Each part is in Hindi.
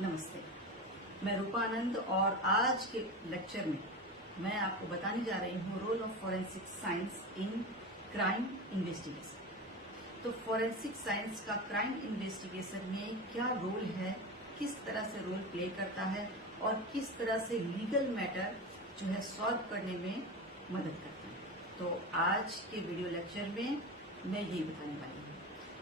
नमस्ते, मैं रूपा आनंद और आज के लेक्चर में मैं आपको बताने जा रही हूँ role of forensic science in crime investigation. तो फॉरेंसिक साइंस का क्राइम इन्वेस्टिगेशन में क्या रोल है, किस तरह से रोल प्ले करता है और किस तरह से लीगल मैटर जो है सॉल्व करने में मदद करता है। तो आज के वीडियो लेक्चर में मैं यही बताने वाली हूँ।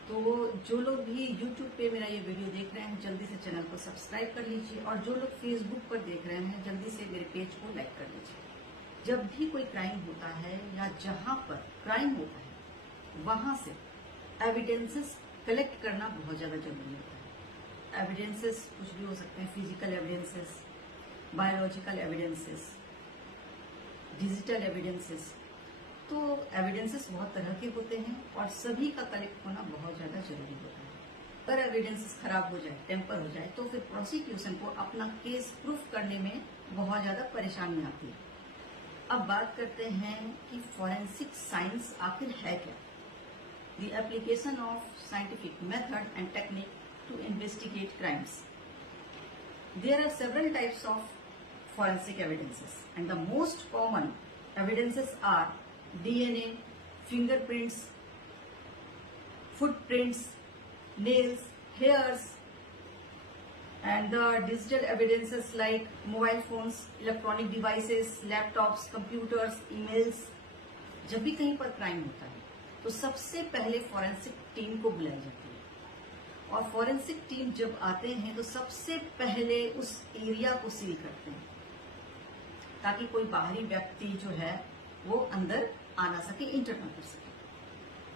तो जो लोग भी YouTube पे मेरा ये वीडियो देख रहे हैं जल्दी से चैनल को सब्सक्राइब कर लीजिए और जो लोग Facebook पर देख रहे हैं जल्दी से मेरे पेज को लाइक कर लीजिए। जब भी कोई क्राइम होता है या जहां पर क्राइम होता है वहां से एविडेंसेस कलेक्ट करना बहुत ज्यादा जरूरी होता है। एविडेंसेस कुछ भी हो सकते हैं, physical evidences, biological evidences, digital evidences. तो एविडेंसेस बहुत तरह के होते हैं और सभी का कलेक्ट होना बहुत ज्यादा जरूरी होता है। अगर एविडेंसेस खराब हो जाए, टेम्पर हो जाए, तो फिर प्रोसिक्यूशन को अपना केस प्रूफ करने में बहुत ज्यादा परेशानी आती है। अब बात करते हैं कि फॉरेंसिक साइंस आखिर है क्या। The application of scientific method and technique to investigate crimes. There are several types of forensic evidences and the most common evidences are DNA, fingerprints, footprints, nails, hairs, and the digital evidences like mobile phones, electronic devices, laptops, computers, emails। जब भी कहीं पर क्राइम होता है तो सबसे पहले फॉरेंसिक टीम को बुलाई जाती है और फॉरेंसिक टीम जब आते हैं तो सबसे पहले उस एरिया को सील करते हैं ताकि कोई बाहरी व्यक्ति जो है वो अंदर आ ना सके, इंटर ना कर सके।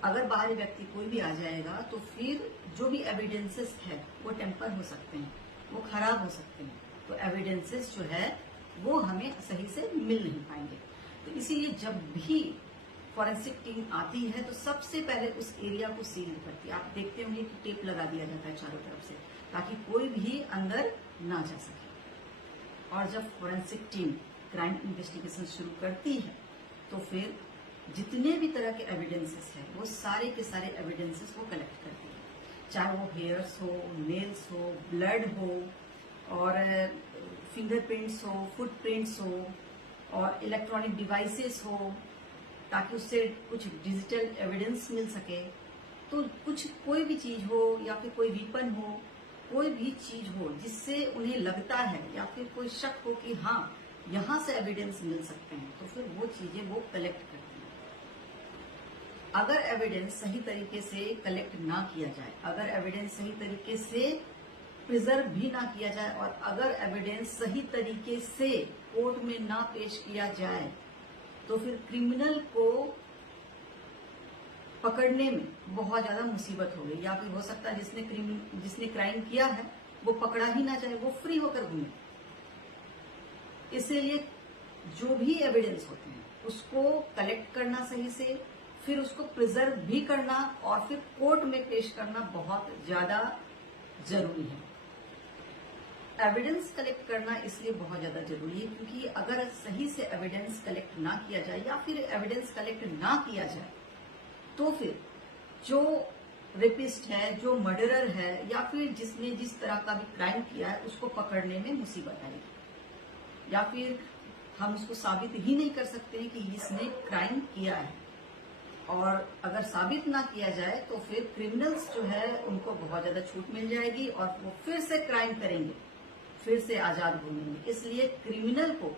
अगर बाहरी व्यक्ति कोई भी आ जाएगा तो फिर जो भी एविडेंसेस है वो टेम्पर हो सकते हैं, वो खराब हो सकते हैं। तो एविडेंसेस जो है वो हमें सही से मिल नहीं पाएंगे। तो इसीलिए जब भी फॉरेंसिक टीम आती है तो सबसे पहले उस एरिया को सील करती है। आप देखते होंगे कि टेप लगा दिया जाता है चारों तरफ से ताकि कोई भी अंदर ना जा सके। और जब फॉरेंसिक टीम क्राइम इन्वेस्टिगेशन शुरू करती है तो फिर जितने भी तरह के एविडेंसेस हैं वो सारे के सारे एविडेंसेस वो कलेक्ट करती है, चाहे वो हेयर्स हो, नेल्स हो, ब्लड हो और फिंगरप्रिंट्स हो, फुटप्रिंट्स हो और इलेक्ट्रॉनिक डिवाइसेस हो, ताकि उससे कुछ डिजिटल एविडेंस मिल सके। तो कुछ कोई भी चीज हो या फिर कोई वीपन हो, कोई भी चीज हो जिससे उन्हें लगता है या फिर कोई शक हो कि हाँ यहां से एविडेंस मिल सकते हैं, तो फिर वो चीजें वो कलेक्ट करती हैं। अगर एविडेंस सही तरीके से कलेक्ट ना किया जाए, अगर एविडेंस सही तरीके से प्रिजर्व भी ना किया जाए और अगर एविडेंस सही तरीके से कोर्ट में ना पेश किया जाए तो फिर क्रिमिनल को पकड़ने में बहुत ज्यादा मुसीबत हो गई, या फिर हो सकता है जिसने क्राइम किया है वो पकड़ा ही ना जाए, वो फ्री होकर घूमे। इसीलिए जो भी एविडेंस होते हैं उसको कलेक्ट करना सही से, फिर उसको प्रिजर्व भी करना और फिर कोर्ट में पेश करना बहुत ज्यादा जरूरी है। एविडेंस कलेक्ट करना इसलिए बहुत ज्यादा जरूरी है क्योंकि अगर सही से एविडेंस कलेक्ट ना किया जाए या फिर एविडेंस कलेक्ट ना किया जाए तो फिर जो रेपिस्ट है, जो मर्डरर है या फिर जिसने जिस तरह का भी क्राइम किया है उसको पकड़ने में मुसीबत आएगी, या फिर हम उसको साबित ही नहीं कर सकते हैं कि इसने क्राइम किया है। और अगर साबित ना किया जाए तो फिर क्रिमिनल्स जो है उनको बहुत ज्यादा छूट मिल जाएगी और वो फिर से क्राइम करेंगे, फिर से आजाद घूमेंगे। इसलिए क्रिमिनल को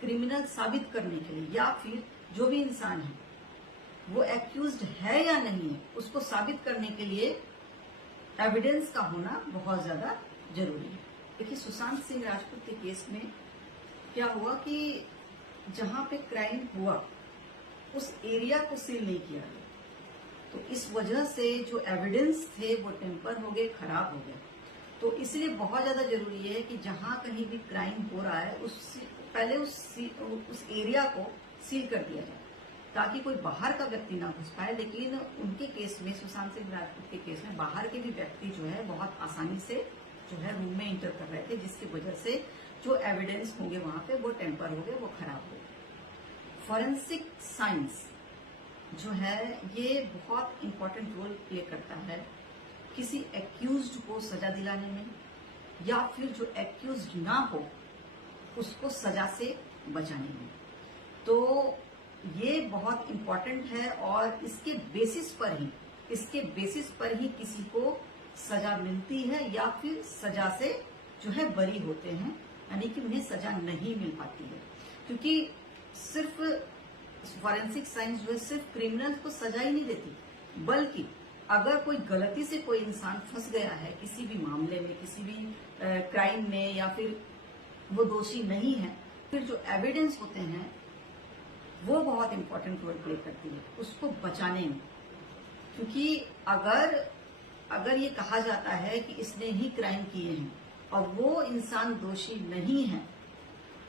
क्रिमिनल साबित करने के लिए या फिर जो भी इंसान है वो एक्यूज्ड है या नहीं है उसको साबित करने के लिए एविडेंस का होना बहुत ज्यादा जरूरी है। देखिए, सुशांत सिंह राजपूत के केस में क्या हुआ कि जहां पे क्राइम हुआ उस एरिया को सील नहीं किया गया, तो इस वजह से जो एविडेंस थे वो टेम्पर हो गए, खराब हो गए। तो इसलिए बहुत ज्यादा जरूरी है कि जहां कहीं भी क्राइम हो रहा है पहले उस एरिया को सील कर दिया जाए ताकि कोई बाहर का व्यक्ति ना घुस पाए। लेकिन उनके केस में, सुशांत सिंह राजपूत के केस में, बाहर के भी व्यक्ति जो है बहुत आसानी से जो है रूम में इंटर कर रहे थे, जिसकी वजह से जो एविडेंस होंगे वहां पे वो टेम्पर हो गए, वो खराब हो गए। फॉरेंसिक साइंस जो है ये बहुत इंपॉर्टेंट रोल प्ले करता है किसी एक्यूज्ड को सजा दिलाने में या फिर जो एक्यूज ना हो उसको सजा से बचाने में। तो ये बहुत इम्पोर्टेंट है और इसके बेसिस पर ही किसी को सजा मिलती है या फिर सजा से जो है बरी होते हैं, यानी कि उन्हें सजा नहीं मिल पाती है। क्योंकि सिर्फ फॉरेंसिक साइंस जो है सिर्फ क्रिमिनल्स को सजा ही नहीं देती, बल्कि अगर कोई गलती से कोई इंसान फंस गया है किसी भी मामले में, किसी भी क्राइम में, या फिर वो दोषी नहीं है, फिर जो एविडेंस होते हैं वो बहुत इंपॉर्टेंट रोल प्ले करती है उसको बचाने में। क्योंकि अगर ये कहा जाता है कि इसने ही क्राइम किए हैं और वो इंसान दोषी नहीं है,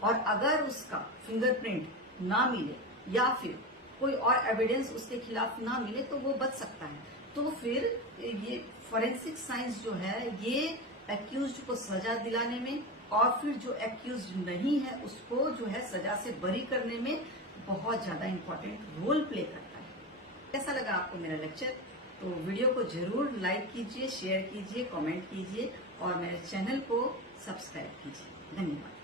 और अगर उसका फिंगरप्रिंट ना मिले या फिर कोई और एविडेंस उसके खिलाफ ना मिले तो वो बच सकता है। तो फिर ये फॉरेंसिक साइंस जो है ये एक्यूज्ड को सजा दिलाने में और फिर जो एक्यूज्ड नहीं है उसको जो है सजा से बरी करने में बहुत ज्यादा इम्पोर्टेंट रोल प्ले करता है। कैसा लगा आपको मेरा लेक्चर? तो वीडियो को जरूर लाइक कीजिए, शेयर कीजिए, कमेंट कीजिए और मेरे चैनल को सब्सक्राइब कीजिए। धन्यवाद।